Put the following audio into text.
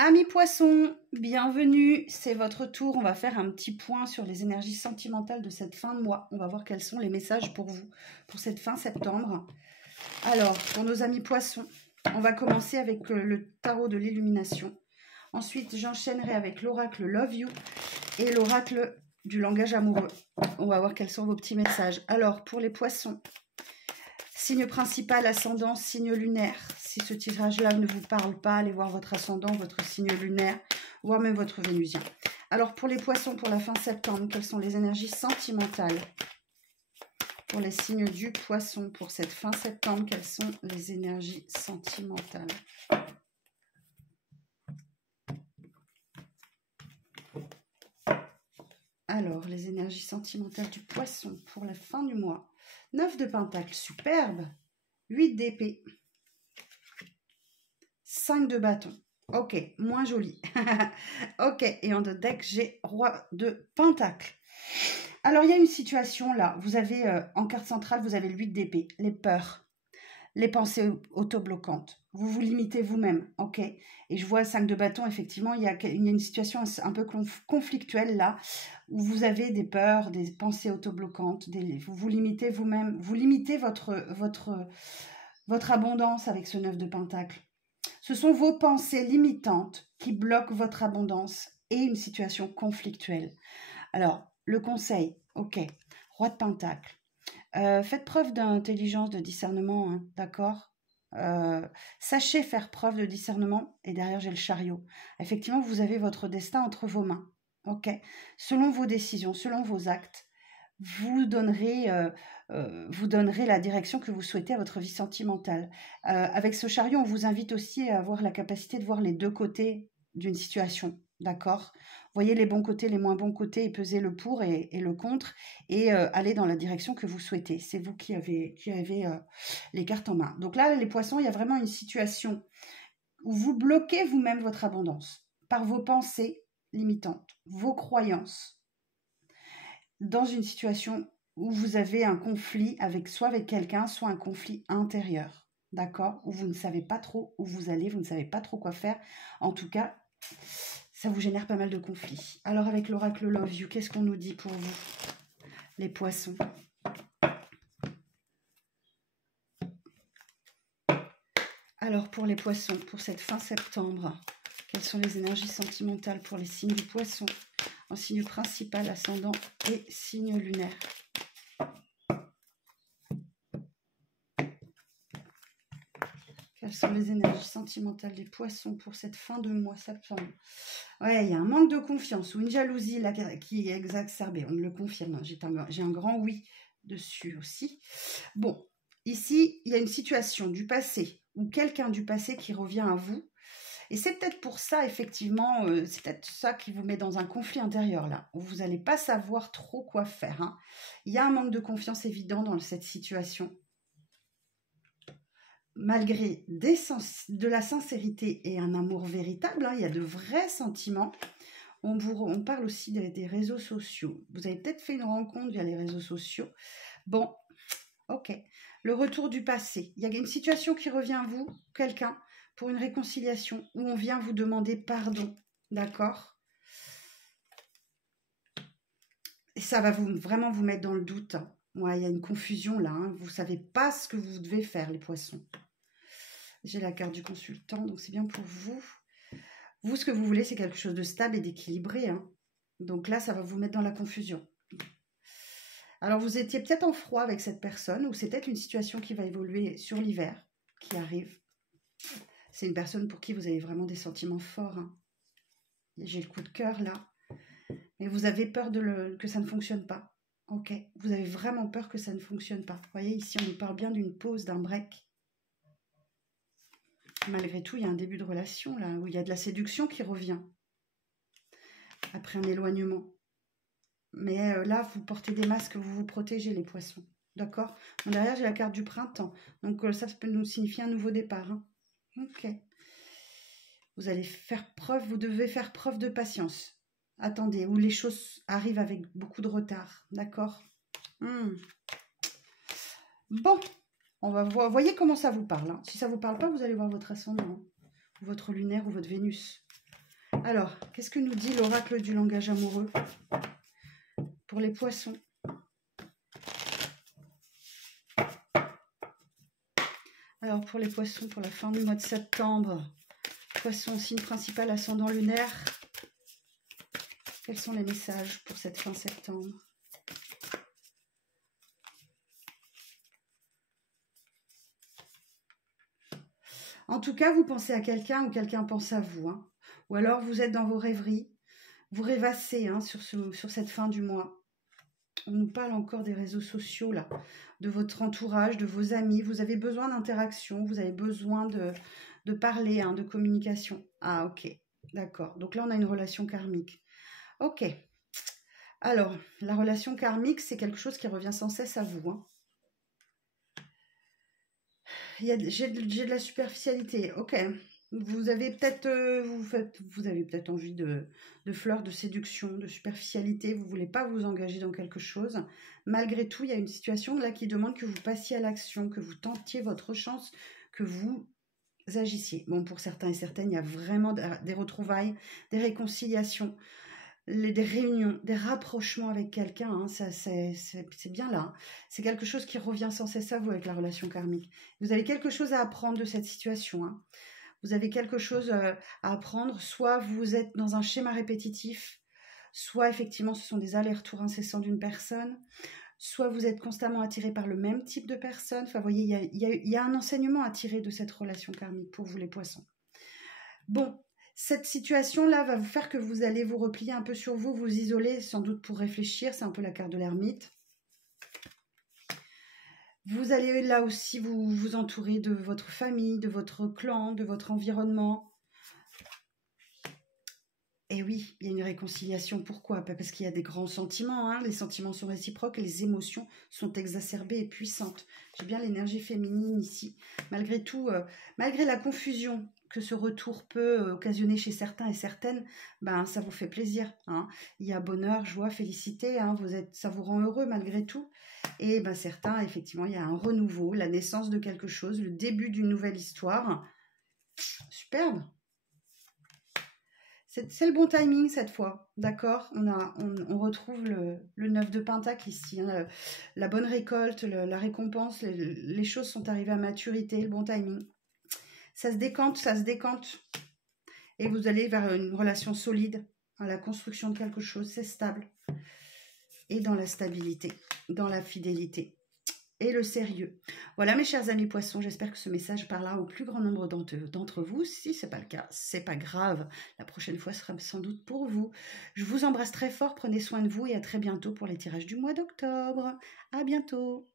Amis poissons, bienvenue, c'est votre tour. On va faire un petit point sur les énergies sentimentales de cette fin de mois. On va voir quels sont les messages pour vous, pour cette fin septembre. Alors, pour nos amis poissons, on va commencer avec le tarot de l'illumination. Ensuite, j'enchaînerai avec l'oracle Love You et l'oracle du langage amoureux. On va voir quels sont vos petits messages. Alors, pour les poissons, signe principal, ascendant, signe lunaire. Si ce tirage-là ne vous parle pas, allez voir votre ascendant, votre signe lunaire, voire même votre vénusien. Alors, pour les poissons, pour la fin septembre, quelles sont les énergies sentimentales? Pour les signes du poisson, pour cette fin septembre, quelles sont les énergies sentimentales? Alors, les énergies sentimentales du poisson pour la fin du mois. 9 de pentacle, superbe. 8 d'épée. 5 de bâton. Ok, moins joli. Ok, et en deck, j'ai roi de pentacle. Alors, il y a une situation là. Vous avez, en carte centrale, vous avez le 8 d'épée. Les peurs, les pensées autobloquantes. Vous vous limitez vous-même, ok? Et je vois 5 de bâton, effectivement, il y a une situation un peu conflictuelle là, où vous avez des peurs, des pensées autobloquantes, vous vous limitez vous-même, vous limitez votre abondance avec ce 9 de pentacle. Ce sont vos pensées limitantes qui bloquent votre abondance et une situation conflictuelle. Alors, le conseil, ok, roi de pentacle. Faites preuve d'intelligence, de discernement, hein, d'accord? Sachez faire preuve de discernement. Et derrière, j'ai le chariot. Effectivement, vous avez votre destin entre vos mains. Ok. Selon vos décisions, selon vos actes, vous donnerez la direction que vous souhaitez à votre vie sentimentale. Avec ce chariot, on vous invite aussi à avoir la capacité de voir les deux côtés d'une situation. D'accord? Voyez les bons côtés, les moins bons côtés et pesez le pour et le contre et aller dans la direction que vous souhaitez. C'est vous qui avez les cartes en main. Donc là, les poissons, il y a vraiment une situation où vous bloquez vous-même votre abondance par vos pensées limitantes, vos croyances, dans une situation où vous avez un conflit soit avec quelqu'un, soit un conflit intérieur. D'accord? Où vous ne savez pas trop où vous allez, vous ne savez pas trop quoi faire. En tout cas, ça vous génère pas mal de conflits. Alors avec l'oracle Love You, qu'est-ce qu'on nous dit pour vous, les poissons? Alors pour les poissons, pour cette fin septembre, quelles sont les énergies sentimentales pour les signes du poisson, en signe principal, ascendant et signe lunaire? Quelles sont les énergies sentimentales des poissons pour cette fin de mois septembre? Ouais, il y a un manque de confiance ou une jalousie là qui est exacerbée, on me le confirme. J'ai un grand oui dessus aussi. Bon, ici, il y a une situation du passé ou quelqu'un du passé qui revient à vous. Et c'est peut-être pour ça, effectivement, c'est peut-être ça qui vous met dans un conflit intérieur là, où vous n'allez pas savoir trop quoi faire. Hein. Il y a un manque de confiance évident dans cette situation. Malgré de la sincérité et un amour véritable, hein, il y a de vrais sentiments. On parle aussi des réseaux sociaux. Vous avez peut-être fait une rencontre via les réseaux sociaux. Bon, ok. Le retour du passé. Il y a une situation qui revient à vous, quelqu'un, pour une réconciliation, où on vient vous demander pardon. D'accord? Et ça va vraiment vous mettre dans le doute. Hein. Ouais, il y a une confusion là. Hein. Vous ne savez pas ce que vous devez faire, les poissons. J'ai la carte du consultant, donc c'est bien pour vous. Vous, ce que vous voulez, c'est quelque chose de stable et d'équilibré. Hein. Donc là, ça va vous mettre dans la confusion. Alors, vous étiez peut-être en froid avec cette personne, ou c'est peut-être une situation qui va évoluer sur l'hiver, qui arrive. C'est une personne pour qui vous avez vraiment des sentiments forts. Hein. J'ai le coup de cœur, là. Mais vous avez peur que ça ne fonctionne pas. Ok. Vous avez vraiment peur que ça ne fonctionne pas. Vous voyez, ici, on nous parle bien d'une pause, d'un break. Malgré tout, il y a un début de relation, là, où il y a de la séduction qui revient. Après un éloignement. Mais là, vous portez des masques, vous vous protégez, les poissons. D'accord? Bon, derrière, j'ai la carte du printemps. Donc, ça peut nous signifier un nouveau départ. Hein. Ok. Vous allez faire preuve, vous devez faire preuve de patience. Attendez, où les choses arrivent avec beaucoup de retard. D'accord? Bon, on va voir. Voyez comment ça vous parle. Hein. Si ça ne vous parle pas, vous allez voir votre ascendant. Votre lunaire ou votre Vénus. Alors, qu'est-ce que nous dit l'oracle du langage amoureux pour les poissons? Alors, pour les poissons, pour la fin du mois de septembre, poisson, signe principal, ascendant lunaire. Quels sont les messages pour cette fin septembre? En tout cas, vous pensez à quelqu'un ou quelqu'un pense à vous. Hein. Ou alors, vous êtes dans vos rêveries. Vous rêvassez hein, sur cette fin du mois. On nous parle encore des réseaux sociaux, là, de votre entourage, de vos amis. Vous avez besoin d'interaction, vous avez besoin de parler, hein, de communication. Ah, ok, d'accord. Donc là, on a une relation karmique. Ok. Alors, la relation karmique, c'est quelque chose qui revient sans cesse à vous. Hein. J'ai de la superficialité. Ok. Vous avez peut-être envie de fleurs, de séduction, de superficialité. Vous ne voulez pas vous engager dans quelque chose. Malgré tout, il y a une situation là qui demande que vous passiez à l'action, que vous tentiez votre chance, que vous agissiez. Bon, pour certains et certaines, il y a vraiment des retrouvailles, des réconciliations, des réunions, des rapprochements avec quelqu'un. Hein, c'est bien là. Hein. C'est quelque chose qui revient sans cesse à vous avec la relation karmique. Vous avez quelque chose à apprendre de cette situation. Hein. Vous avez quelque chose à apprendre, soit vous êtes dans un schéma répétitif, soit effectivement ce sont des allers-retours incessants d'une personne, soit vous êtes constamment attiré par le même type de personne. Enfin, vous voyez, il y a un enseignement à tirer de cette relation karmique pour vous les poissons. Bon, cette situation-là va vous faire que vous allez vous replier un peu sur vous, vous isoler, sans doute pour réfléchir, c'est un peu la carte de l'ermite. Vous allez là aussi vous entourer de votre famille, de votre clan, de votre environnement. Et oui, il y a une réconciliation. Pourquoi? Parce qu'il y a des grands sentiments. Hein. Les sentiments sont réciproques et les émotions sont exacerbées et puissantes. J'ai bien l'énergie féminine ici. Malgré tout, malgré la confusion que ce retour peut occasionner chez certains et certaines, ben, ça vous fait plaisir. Hein. Il y a bonheur, joie, félicité. Hein. Ça vous rend heureux malgré tout. Et ben, certains, effectivement, il y a un renouveau, la naissance de quelque chose, le début d'une nouvelle histoire. Superbe. C'est le bon timing cette fois, d'accord? On retrouve le 9 de Pentacle ici, hein, la bonne récolte, la récompense, les choses sont arrivées à maturité, le bon timing. Ça se décante, et vous allez vers une relation solide, à la construction de quelque chose, c'est stable. Et dans la stabilité, dans la fidélité. Et le sérieux. Voilà mes chers amis poissons, j'espère que ce message parlera au plus grand nombre d'entre vous. Si ce n'est pas le cas, c'est pas grave. La prochaine fois sera sans doute pour vous. Je vous embrasse très fort, prenez soin de vous et à très bientôt pour les tirages du mois d'octobre. À bientôt.